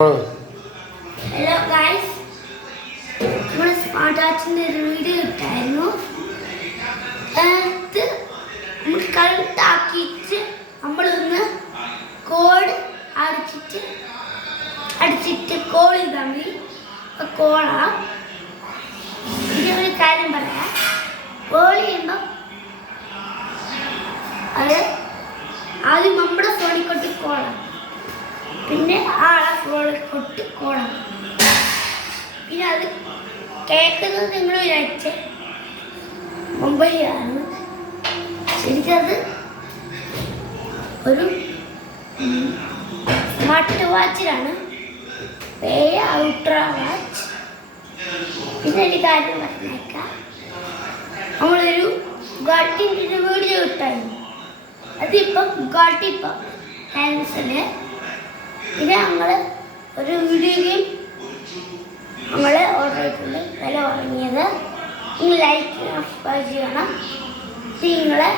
Hello guys, നമ്മൾ smart വാച്ചിൻ്റെ ഒരു video ഇട്ടായിരുന്നു. അത് നമ്മൾ കഴുത്താക്കിയിട്ട് നമ്മളൊന്ന് കോഡ് അടിച്ചിട്ട് കോൾ ചെയ്താൽ മതി. കോളാം. പിന്നെ ഒരു കാര്യം പറയാം, കോൾ ചെയ്യുമ്പോൾ അത് ആദ്യം നമ്മുടെ ഫോണിൽ കൊട്ടി കോളാം, പിന്നെ ആളെ ഫോണിൽ കൊട്ടി കോളാം. പിന്നെ അത് കേൾക്കുന്നത് നിങ്ങൾ വിചാരിച്ച മുംബൈയാണ്. ശരിക്കത് ഒരു സ്മാർട്ട് വാച്ചിലാണ്, പേര് അൾട്രാ വാച്ച്. പിന്നെ ഒരു കാര്യം പറഞ്ഞേക്കാം, നമ്മളൊരു ഗാട്ടിൻ്റെ വീഡിയോ ഇട്ടായിരുന്നു. അതിപ്പം ഗാട്ടിപ്പം ക്യാൻസല്. പിന്നെ ഞങ്ങൾ ഒരു വീഡിയോ ഗെയിം ഞങ്ങൾ ഓർഡർ ചെയ്തിട്ടുണ്ട്, വില കുറഞ്ഞത്. നിങ്ങൾ ലൈക്ക് സബ്സ്ക്രൈബ് ചെയ്യണം. നിങ്ങളെ